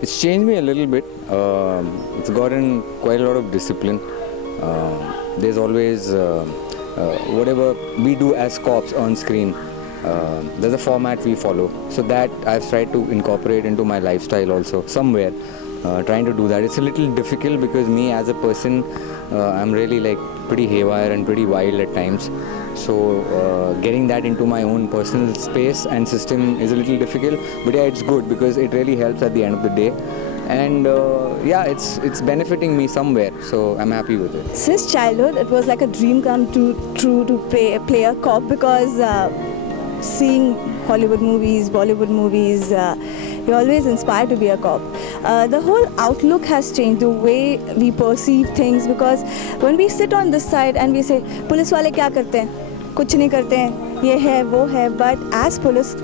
It's changed me a little bit. It's gotten quite a lot of discipline. There's always whatever we do as cops on screen. There's a format we follow. So that I've tried to incorporate into my lifestyle also somewhere. Trying to do that. It's a little difficult because me as a person, I'm really like pretty haywire and pretty wild at times. So getting that into my own personal space and system is a little difficult. But yeah, it's good because it really helps at the end of the day. And yeah, it's benefiting me somewhere. So I'm happy with it. Since childhood, it was like a dream come true to play a cop because seeing Hollywood movies, Bollywood movies, you're always inspired to be a cop. The whole outlook has changed, the way we perceive things, because when we sit on this side and we say, police wale kya karte hain? Kuch nahi karte hain, ye hai, wo hai. But as police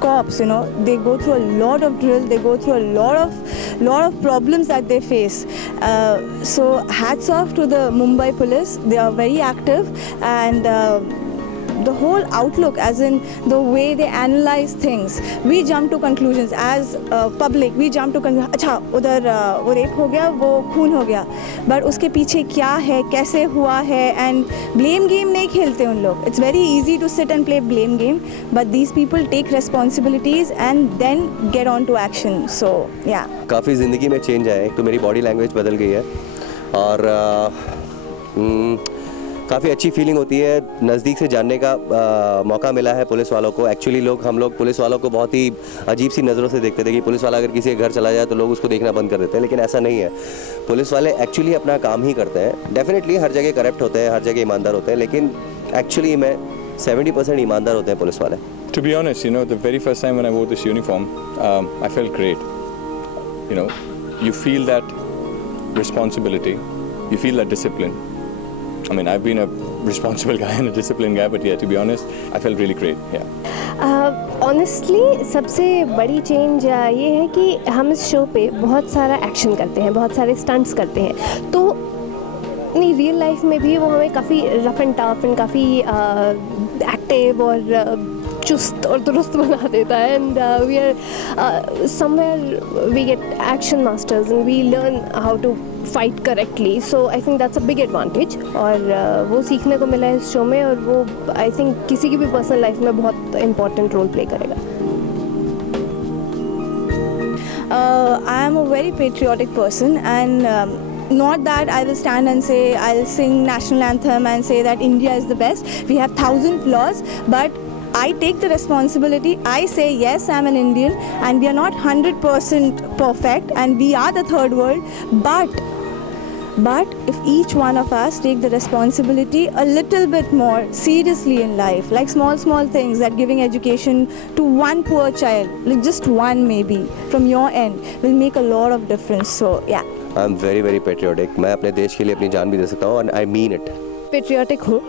cops, you know, they go through a lot of drill, they go through a lot of problems that they face. So hats off to the Mumbai police. They are very active, and the whole outlook, as in the way they analyze things, we jump to conclusions as public. We jump to conclusions. अच्छा उधर वो rape हो गया, वो खून हो गया, but उसके पीछे क्या है, कैसे हुआ है, and blame game नहीं खेलते उन लोग. It's very easy to sit and play blame game, but these people take responsibilities and then get on to action. So yeah. काफ़ी ज़िंदगी में चेंज आया है. तो मेरी बॉडी लैंग्वेज बदल गई है और काफ़ी अच्छी फीलिंग होती है. नज़दीक से जानने का मौका मिला है पुलिस वालों को. एक्चुअली हम लोग पुलिस वालों को बहुत ही अजीब सी नज़रों से देखते थे कि पुलिस वाला अगर किसी के घर चला जाए तो लोग उसको देखना बंद कर देते हैं, लेकिन ऐसा नहीं है. पुलिस वाले एक्चुअली अपना काम ही करते हैं. डेफिनेटली हर जगह करप्ट होते हैं, हर जगह ईमानदार होते हैं, लेकिन एक्चुअली में 70% ईमानदार होते हैं पुलिस वाले. To be honest, you know, the very first time when I wore this uniform, I felt great. You know, you feel that responsibility, you feel that discipline. I mean, I've been a responsible guy and a disciplined guy, but yeah, to be honest, I felt really great. Yeah. Honestly, सबसे बड़ी change ये है कि हम इस show पे बहुत सारा एक्शन करते हैं, बहुत सारे स्टंट्स करते हैं. तो नहीं, रियल लाइफ में भी वो हमें काफ़ी रफ एंड टफ एंड काफ़ी एक्टिव और चुस्त और दुरुस्त बना देता है. And we are somewhere we get action masters and we learn how to fight correctly. So I think that's a big advantage और वो सीखने को मिला है इस शो में, और वो आई थिंक किसी की भी पर्सनल लाइफ में बहुत इम्पोर्टेंट रोल प्ले करेगा. I am a very patriotic person, and not that I will stand and say I'll sing national anthem and say that India is the best. We have 1,000 flaws, but I take the responsibility. I say yes, I'm an Indian, and we are not 100% perfect, and we are the third world. But if each one of us take the responsibility a little bit more seriously in life, like small things, that giving education to one poor child, like just one maybe from your end, will make a lot of difference. So yeah. I'm very very patriotic. मैं अपने देश के लिए अपनी जान भी दे सकता हूँ, and I mean it. Patriotic हूँ,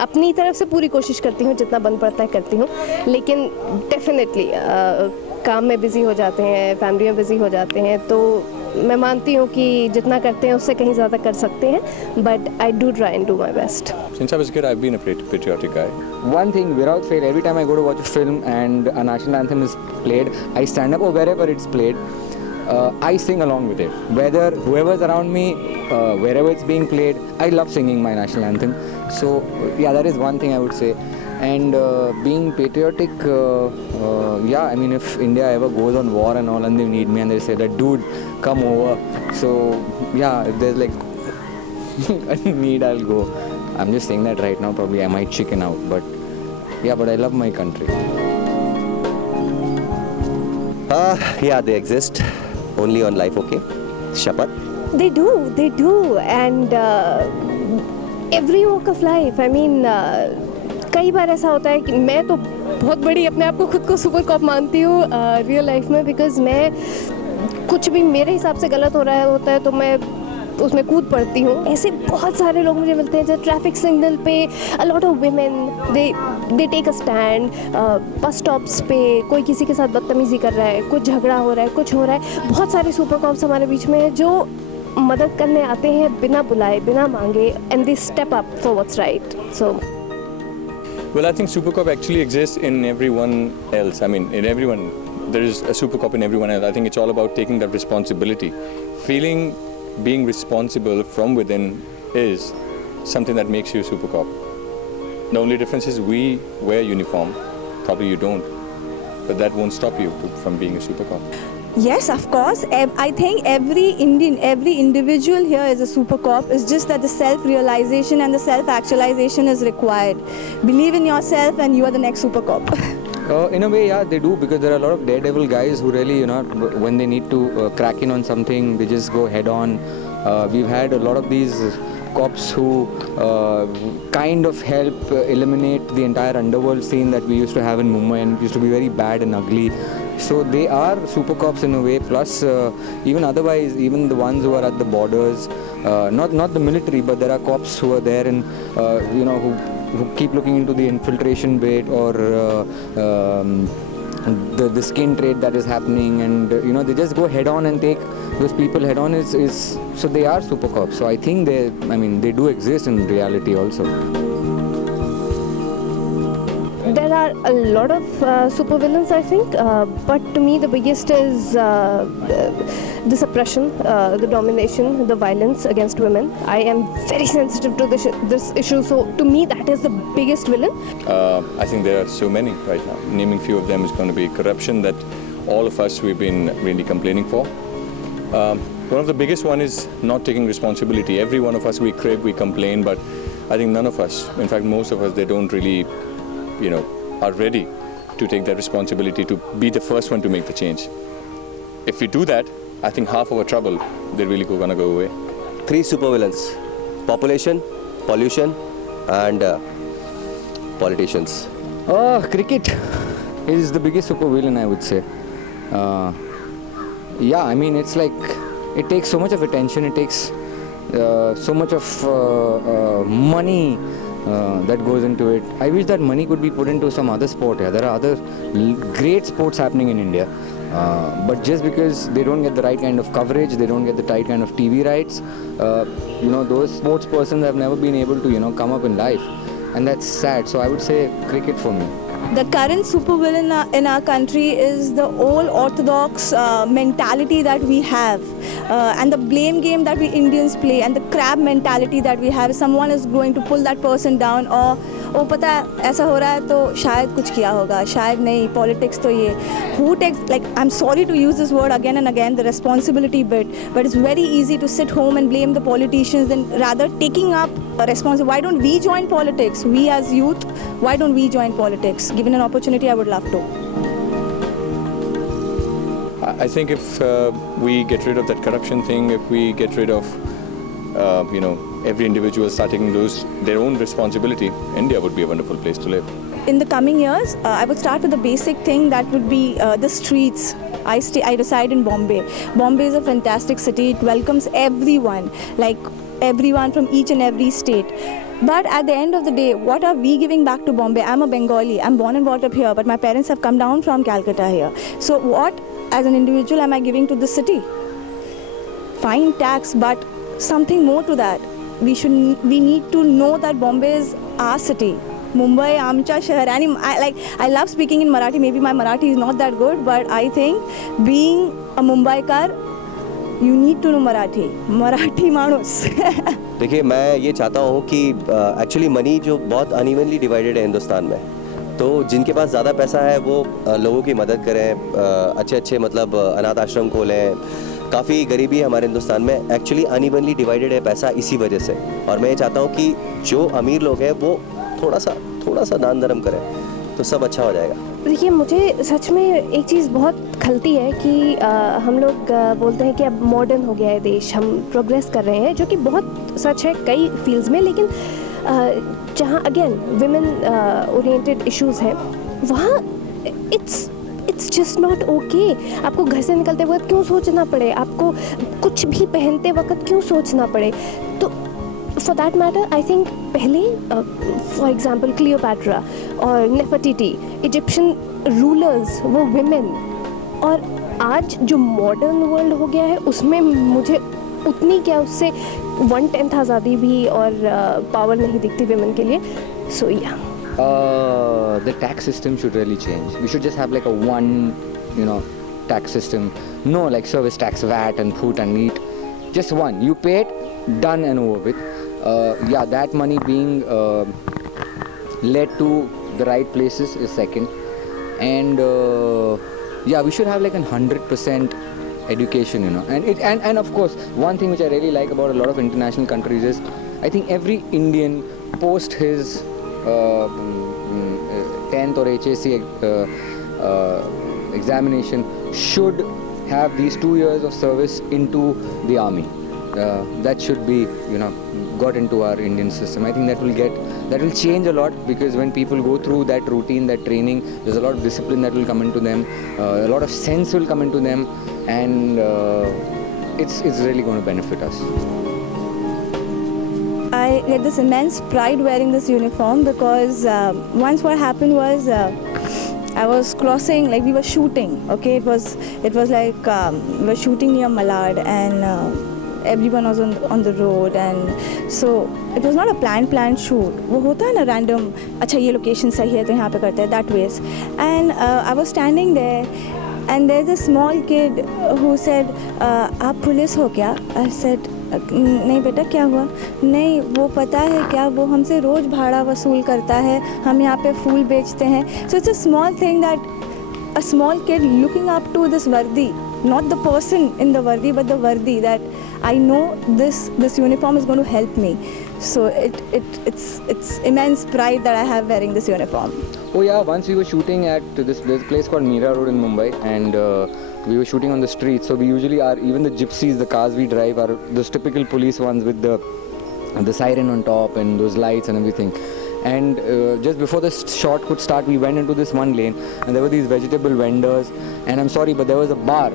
अपनी तरफ से पूरी कोशिश करती हूँ, जितना बन पड़ता है करती हूँ, लेकिन डेफिनेटली काम में बिज़ी हो जाते हैं, फैमिली में बिज़ी हो जाते हैं, तो मैं मानती हूँ कि जितना करते हैं उससे कहीं ज़्यादा कर सकते हैं, but I do try and do my best. Since I was a kid, I've been a patriotic guy. One thing, without fail, every time I go to watch a film and a national anthem is played, I stand up, or wherever it's played, I sing along with it. Whether whoever's around me, wherever it's being played, I love singing my national anthem. So yeah, that is one thing I would say. And being patriotic, yeah, I mean, if India ever goes on war and all and they need me and they say that, dude, come over. So yeah, if there's like a need, I'll go. I'm just saying that right now, probably I might chicken out, but yeah, but I love my country. Yeah, they exist only on life, okay? Shapath. They do, and every walk of life. I mean, कई बार ऐसा होता है कि मैं तो बहुत बड़ी अपने आप को खुद को सुपर कॉप मानती हूँ रियल लाइफ में, बिकॉज मैं कुछ भी मेरे हिसाब से गलत हो रहा होता है तो मैं उसमें कूद पड़ती हूँ. ऐसे बहुत सारे लोग मुझे मिलते हैं जो ट्रैफिक सिग्नल पे, a lot of women they take a stand. Bus stops पे कोई किसी के साथ बदतमीज़ी कर रहा है, कुछ झगड़ा हो रहा है, कुछ हो रहा है. बहुत सारे सुपर कॉप्स हमारे बीच में हैं जो मदद करने आते हैं बिना बुलाए, बिना मांगे, and they step up for what's right. So Well, I think Super Cop actually exists in everyone else. I mean, in everyone there is a super cop in everyone else. I think it's all about taking that responsibility. Feeling being responsible from within is something that makes you a super cop. The only difference is we wear uniform, probably you don't, but that won't stop you from being a super cop. Yes, of course. I think every Indian, every individual here is a super cop. It's just that the self-realization and the self-actualization is required. Believe in yourself and you are the next super cop. In a way, yeah, they do, because there are a lot of daredevil guys who really, you know, when they need to crack in on something, they just go head on. We've had a lot of these cops who kind of help eliminate the entire underworld scene that we used to have in Mumbai, and it used to be very bad and ugly. So they are super cops in a way. Plus, even otherwise, even the ones who are at the borders, not the military, but there are cops who are there and you know, who keep looking into the infiltration bit or the skin trade that is happening, and you know, they just go head on and take those people head on. Is so they are super cops. So I think they do exist in reality also. There are a lot of supervillains, I think, but to me the biggest is the suppression, the domination, the violence against women. I am very sensitive to this issue, so to me that is the biggest villain. I think there are so many right now. Naming few of them is going to be corruption that all of us we've been really complaining for. One of the biggest one is not taking responsibility. Every one of us, we crib, we complain, but I think none of us, in fact most of us, they don't really, you know, are ready to take that responsibility to be the first one to make the change. If we do that, I think half of our trouble, they're really gonna go away. 3 supervillains: population, pollution, and politicians. Cricket is the biggest supervillain, I would say. Yeah, I mean, it's like, it takes so much of attention, it takes so much of money that goes into it. I wish that money could be put into some other sport. Yeah. There are other great sports happening in India, but just because they don't get the right kind of coverage, they don't get the right kind of TV rights, you know, those sports persons have never been able to, you know, come up in life, and that's sad. So I would say cricket for me. The current supervillain in our country is the old orthodox mentality that we have, and the blame game that we Indians play, and the crab mentality that we have. Someone is going to pull that person down, or ओ पता है ऐसा हो रहा है तो शायद कुछ किया होगा, शायद नहीं, politics तो ये. Who takes, like, I'm sorry to use this word again and again, the responsibility bit, but it's very easy to sit home and blame the politicians than rather taking up a responsibility. Why don't we join politics? We as youth, why don't we join politics? Given an opportunity, I would love to. I think if we get rid of that corruption thing, if we get rid of, you know, every individual starting lose their own responsibility, India would be a wonderful place to live. In the coming years, I would start with the basic thing that would be the streets. I reside in Bombay. Bombay is a fantastic city. It welcomes everyone, like everyone from each and every state. But at the end of the day, what are we giving back to Bombay? I'm a Bengali. I'm born and brought up here, but my parents have come down from Calcutta here. So what, as an individual, am I giving to the city? Fine tax, but something more to that. We need to know that Bombay is our city. Mumbai, Amcha Shahar. And I love speaking in Marathi. Maybe my Marathi is not that good, but I think being a Mumbaikar, you need to know Marathi. Marathi manus. देखिए, मैं ये चाहता हूँ कि actually money जो बहुत unevenly divided है हिंदुस्तान में, तो जिनके पास ज़्यादा पैसा है वो लोगों की मदद करें, अच्छे मतलब अनाथ आश्रम खोलें. काफ़ी गरीबी है हमारे हिंदुस्तान में, एक्चुअली अनइवनली डिवाइडेड है पैसा इसी वजह से. और मैं ये चाहता हूँ कि जो अमीर लोग हैं वो थोड़ा सा दान धर्म करें तो सब अच्छा हो जाएगा. देखिए, मुझे सच में एक चीज़ बहुत खलती है कि हम लोग बोलते हैं कि अब मॉडर्न हो गया है देश, हम प्रोग्रेस कर रहे हैं, जो कि बहुत सच है कई फील्ड्स में, लेकिन जहाँ अगेन विमेन ओरिएंटेड इश्यूज़ हैं वहाँ इट्स जस्ट नॉट ओके. आपको घर से निकलते वक्त क्यों सोचना पड़े, आपको कुछ भी पहनते वक्त क्यों सोचना पड़े. तो for that matter I think पहले फॉर एग्जांपल क्लियोपैट्रा और नेफर्टिटी, इजिप्शियन रूलर्स वो विमेन, और आज जो मॉडर्न वर्ल्ड हो गया है उसमें मुझे उतनी क्या उससे 1/10 आज़ादी भी और पावर नहीं दिखती विमेन के लिए. सो या The tax system should really change. We should just have like a one tax system. No like service tax, VAT and food and meat. Just one. You pay it, done and over with. Yeah, that money being led to the right places is second. And yeah, we should have like 100% education, and of course one thing which I really like about a lot of international countries is I think every Indian post his 10th or HSC examination should have these 2 years of service into the army. That should be got into our Indian system. I think that will change a lot, because when people go through that routine, that training, there's a lot of discipline that will come into them, a lot of sense will come into them, and it's really going to benefit us. I get this immense pride wearing this uniform because once what happened was I was crossing, like we were shooting, okay, it was like we were shooting near Malad, and everyone was on the road, and so it was not a planned shoot. वो होता है ना random, अच्छा ये location सही है तो यहाँ पे करते हैं, that ways. And I was standing there, and there's a small kid who said, आप पुलिस हो क्या? I said, नहीं बेटा क्या हुआ? नहीं, वो पता है क्या, वो हमसे रोज़ भाड़ा वसूल करता है, हम यहाँ पे फूल बेचते हैं. So it's a small thing that a small kid looking up to this vardi, not the person in the vardi, but the vardi, that I know this uniform is going to help me. So it's immense pride that I have wearing this uniform. Oh yeah, once we were shooting at there's a place called Mira Road in Mumbai, and we were shooting on the street. So we usually are, even the gypsies, the cars we drive are those typical police ones with the siren on top and those lights and everything. And just before the shot could start, we went into this one lane, and there were these vegetable vendors, and I'm sorry, but there was a bar,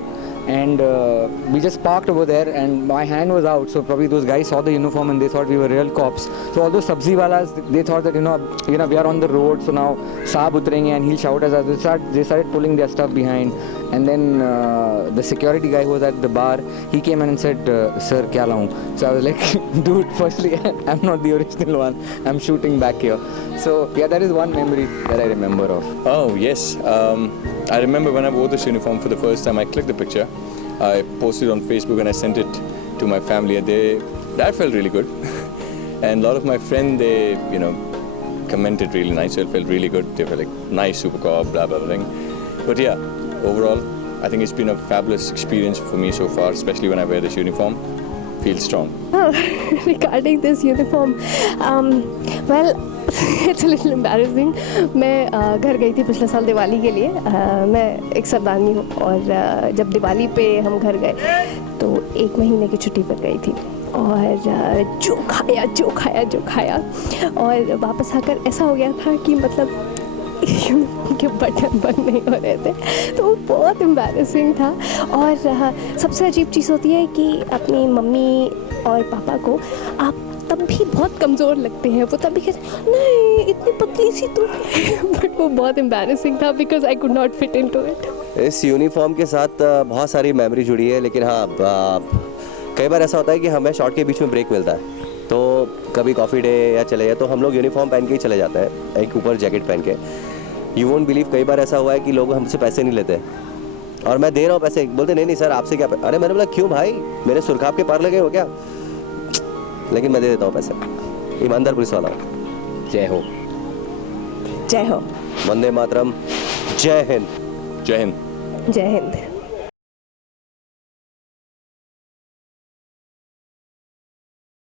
and we just parked over there, and my hand was out, so probably those guys saw the uniform and they thought we were real cops. So all those sabzi walas, they thought that we are on the road, so now saab utrenge and he'll shout at us. They started pulling their stuff behind, and then the security guy who was at the bar, he came in and said, sir, kya laun? So I was like, dude, firstly, I'm not the original one, I'm shooting back here. So yeah, that is one memory that I remember of. Oh yes, I remember when I wore this uniform for the first time, I clicked the picture, I posted it on Facebook and I sent it to my family, and that felt really good. And a lot of my friends, they commented really nice, so it felt really good. They were like, nice, super cop, blah blah blah. But yeah, overall, I think it's been a fabulous experience for me so far, especially when I wear this uniform. Feel strong. Regarding this uniform, well, it's a little embarrassing. मैं घर गई थी पिछले साल दिवाली के लिए. मैं एक सरदारनी हूँ, और जब दिवाली पे हम घर गए तो 1 महीने की छुट्टी पर गई थी, और जो खाया और वापस आकर ऐसा हो गया था कि मतलब यूनिफॉर्म के बटन बंद नहीं हो रहे थे, तो वो बहुत एम्बैरेसिंग था. और सबसे अजीब चीज़ होती है कि अपनी मम्मी और पापा को आप तब भी बहुत कमज़ोर लगते हैं, वो तब भी कहते नहीं इतनी पतली सी तो, बट वो बहुत एम्बैरेसिंग था because I could not fit into it. इस यूनिफॉर्म के साथ बहुत सारी मेमोरी जुड़ी है, लेकिन हाँ कई बार ऐसा होता है कि हमें शॉट के बीच में ब्रेक मिलता है, तो कभी कॉफ़ी डे या चले जाए तो हम लोग यूनिफॉर्म पहन के ही चले जाते हैं, एक ऊपर जैकेट पहन के. यू वोंट बिलीव, कई बार ऐसा हुआ है कि लोग हमसे पैसे नहीं लेते, और मैं दे रहा हूँ पैसे, बोलते नहीं सर आपसे क्या. अरे मैंने बोला क्यों भाई, मेरे सुरखाब के पार लगे हो क्या, लेकिन मैं दे देता हूँ पैसे. ईमानदार पुलिस वाला. जय हो. जय हो. वंदे मातरम. जय हिंद. Jai Hind. जय हिंद.